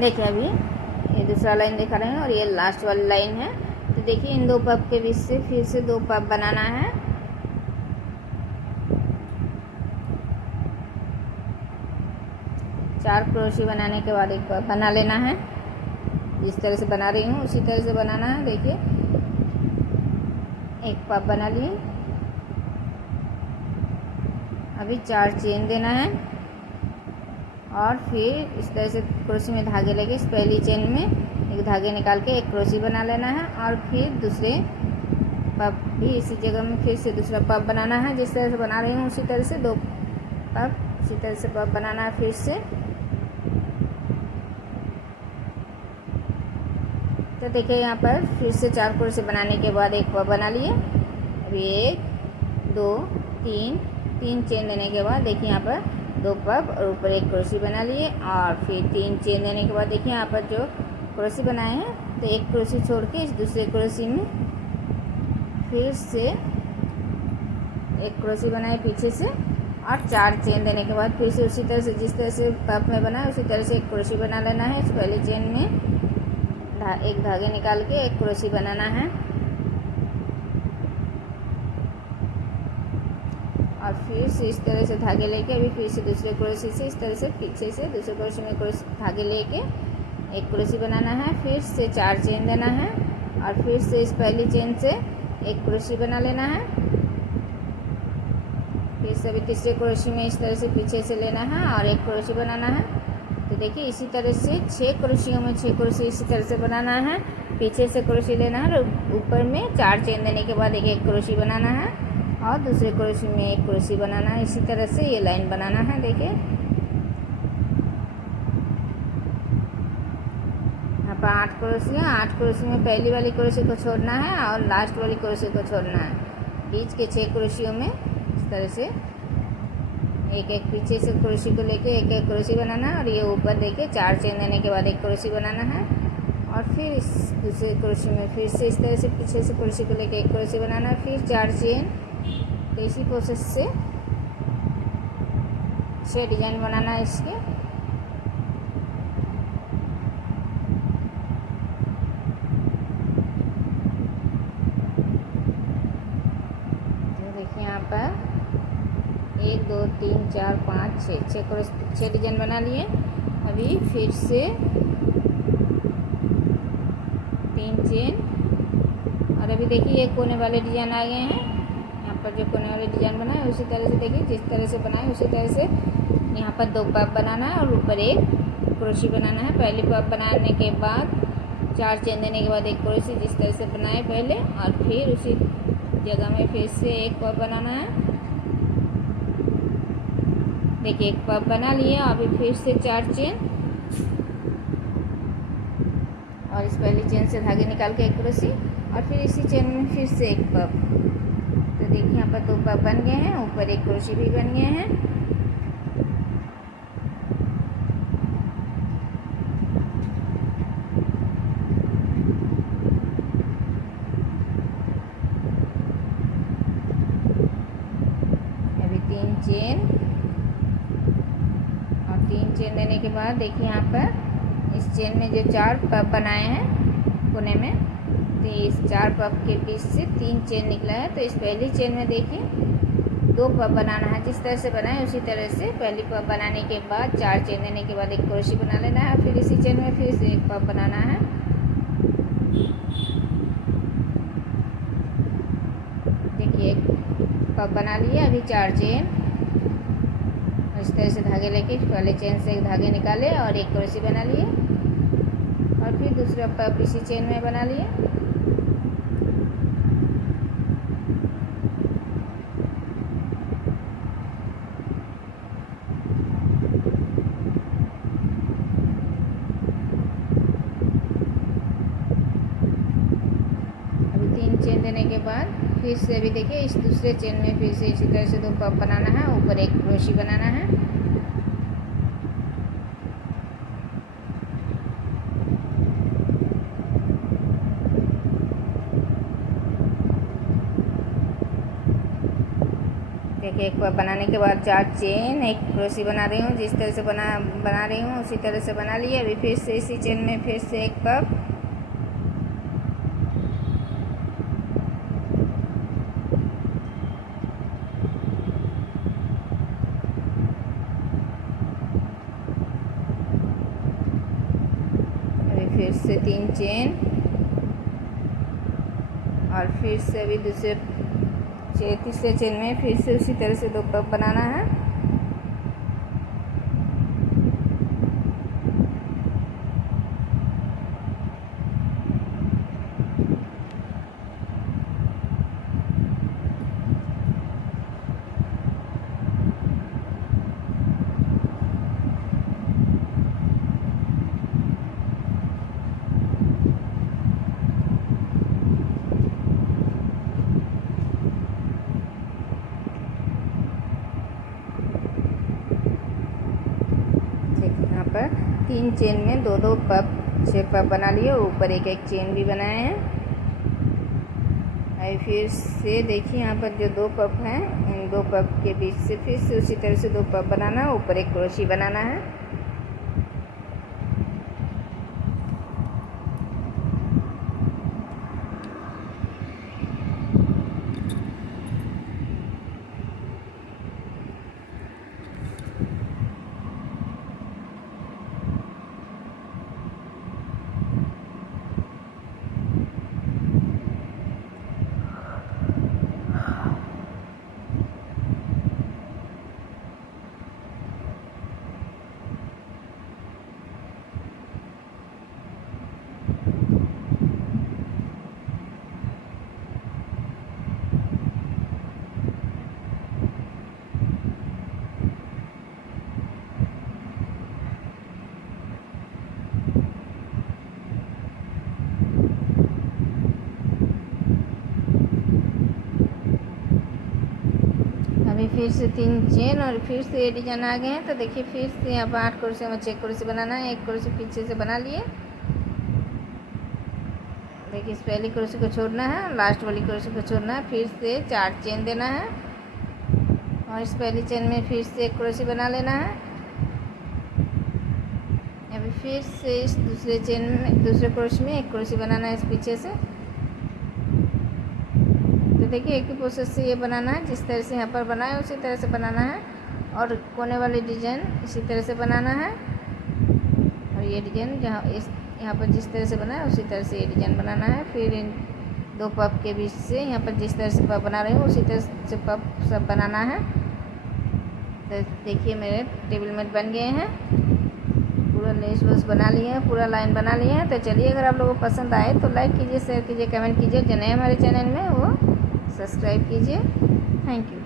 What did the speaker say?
देखिए अभी ये दूसरा लाइन दिखा रहे हैं और ये लास्ट वाली लाइन है। तो देखिए इन दो पब के बीच से फिर से दो पब बनाना है। चार क्रोशे बनाने के बाद एक पब बना लेना है। जिस तरह से बना रही हूँ उसी तरह से बनाना है। देखिए एक पब बना लिए, अभी 4 चेन देना है और फिर इस तरह से क्रोशे में धागे लेके इस पहली चेन में एक धागे निकाल के एक क्रोशे बना लेना है और फिर दूसरे पब भी इसी जगह में फिर से दूसरा पब बनाना है। जिस तरह से बना रही हूँ उसी तरह से दो पब इसी तरह से पब बनाना है फिर से। तो देखिए यहाँ पर फिर से 4 क्रोशे बनाने के बाद एक पब बना लिए। अभी 1 2 3 चेन देने के बाद देखिए यहाँ पर दो पब और ऊपर एक क्रोशे बना लिए और फिर 3 चेन देने के बाद देखिए यहाँ पर जो क्रोशे बनाए हैं तो एक क्रोशे छोड़ के इस दूसरे क्रोशे में फिर से एक क्रोशे बनाए पीछे से और 4 चेन देने के बाद फिर से उसी तरह से जिस तरह से पब में बनाए उसी तरह से एक क्रोशे बना लेना है। इस पहली चेन में एक धागे निकाल के एक क्रोशे बनाना है और फिर से इस तरह से धागे लेके अभी फिर से दूसरे क्रोशे से इस तरह से पीछे से दूसरे क्रोशे में धागे लेके एक क्रोशे बनाना है। फिर से 4 चेन देना है और फिर से इस पहली चेन से एक क्रोशे बना लेना है। फिर से अभी तीसरे क्रोशे में इस तरह से पीछे से लेना है और एक क्रोशे बनाना है। तो देखिए इसी तरह से 6 क्रोशियों में 6 क्रोशे इसी तरह से बनाना है। पीछे से क्रोशे लेना है और ऊपर में 4 चेन देने के बाद एक एक क्रोशे बनाना है और दूसरे क्रोशे में एक क्रोशे बनाना है। इसी तरह से ये लाइन बनाना है। देखिए यहाँ पर 8 क्रोशे हैं। 8 क्रोशे में पहली वाली क्रोशे को छोड़ना है और लास्ट वाली क्रोशे को छोड़ना है। बीच के 6 क्रोशियों में इस तरह से एक एक पीछे से क्रोशे को लेके एक एक क्रोशे बनाना है और ये ऊपर देखिए 4 चेन देने के बाद एक क्रोशे बनाना है और फिर इस दूसरे क्रोशे में फिर से इस तरह से पीछे से क्रोशे को लेके एक क्रोशे बनाना है, फिर 4 चेन। तो इसी प्रोसेस से 6 डिजाइन बनाना है इसके। तो देखिए यहाँ पर 1 2 3 4 5 6 डिजाइन बना लिए। अभी फिर से 3 चेन और अभी देखिए ये कोने वाले डिजाइन आ गए हैं। यहाँ पर जो कोने वाले डिजाइन बनाए उसी तरह से देखिए जिस तरह से बनाए उसी तरह से यहाँ पर 2 पब बनाना है और ऊपर एक क्रोशे बनाना है। पहले पब बनाने के बाद 4 चेन देने के बाद एक क्रोशे जिस तरह से बनाए पहले और फिर उसी जगह में फिर से एक पब बनाना है। देखिए एक पब बना लिए अभी फिर से 4 चेन और इस पहली चेन से धागे निकाल के एक क्रोशे और फिर इसी चेन में फिर से एक पब। तो देखिए यहाँ पर 2 पब बन गए हैं, ऊपर एक क्रोशे भी बन गए हैं। अभी 3 चेन और 3 चेन देने के बाद देखिए यहाँ पर इस चेन में जो 4 पब बनाए हैं कोने में तो इस 4 पब के बीच से 3 चेन निकला है। तो इस पहली चेन में देखिए 2 पब बनाना है। जिस तरह से बनाए उसी तरह से पहली पब बनाने के बाद 4 चेन देने के बाद एक क्रोशे बना लेना है। फिर इसी चेन में फिर से एक पब बनाना है। देखिए एक पब बना लिए, अभी 4 चेन इस तरह से धागे लेके पहले चेन से एक धागे निकाले और एक क्रोशे बना लिए और फिर दूसरा पब इसी चेन में बना लिए। अभी 3 चेन देने के बाद फिर से अभी देखिए इस दूसरे चेन में फिर से इसी तरह से 2 पब बनाना है, ऊपर एक क्रोशे बनाना है। देखिए एक पफ बनाने के बाद 4 चेन, एक क्रोशी बना रही हूँ। जिस तरह से बना रही हूँ उसी तरह से बना लिए। अभी फिर से इसी चेन में फिर से एक पफ, अभी फिर से 3 चेन, और फिर से अभी तीसरे चेन में फिर से उसी तरह से 2 पफ बनाना है। यहाँ पर 3 चेन में 2 पफ, 6 पफ बना लिए और ऊपर एक चेन भी बनाए हैं। और फिर से देखिए यहाँ पर जो 2 पफ हैं, इन 2 पफ के बीच से फिर से उसी तरह से 2 पफ बनाना है, ऊपर एक क्रोशी बनाना है। अभी फिर से 3 चेन और फिर से ये डिजाइन आ गए हैं। तो देखिए फिर से यहाँ पर 8 क्रोशे में 6 क्रोशे बनाना है। एक क्रोशे पीछे से बना लिए। देखिए इस पहली क्रोशे को छोड़ना है, लास्ट वाली क्रोशे को छोड़ना है, फिर से 4 चेन देना है और इस पहली चेन में फिर से एक क्रोशे बना लेना है। अभी फिर से इस दूसरे चेन में, दूसरे क्रोशे में एक क्रोशे बनाना है इस पीछे से। तो देखिए एक ही प्रोसेस से ये बनाना है, जिस तरह से यहाँ पर बनाए उसी तरह से बनाना है, और कोने वाली डिजाइन इसी तरह से बनाना है। और ये डिजाइन यहाँ पर जिस तरह से बनाया उसी तरह से ये डिजाइन बनाना है। फिर इन 2 पफ के बीच से यहाँ पर जिस तरह से पफ बना रही हूँ उसी तरह से पफ सब बनाना है। तो देखिए मेरे टेबल मेट बन गए हैं, पूरा लेस वेस बना लिए हैं, पूरा लाइन बना लिए हैं। तो चलिए अगर आप लोगों को पसंद आए तो लाइक कीजिए, शेयर कीजिए, कमेंट कीजिए। जो नए हमारे चैनल में वो सब्सक्राइब कीजिए। Thank you.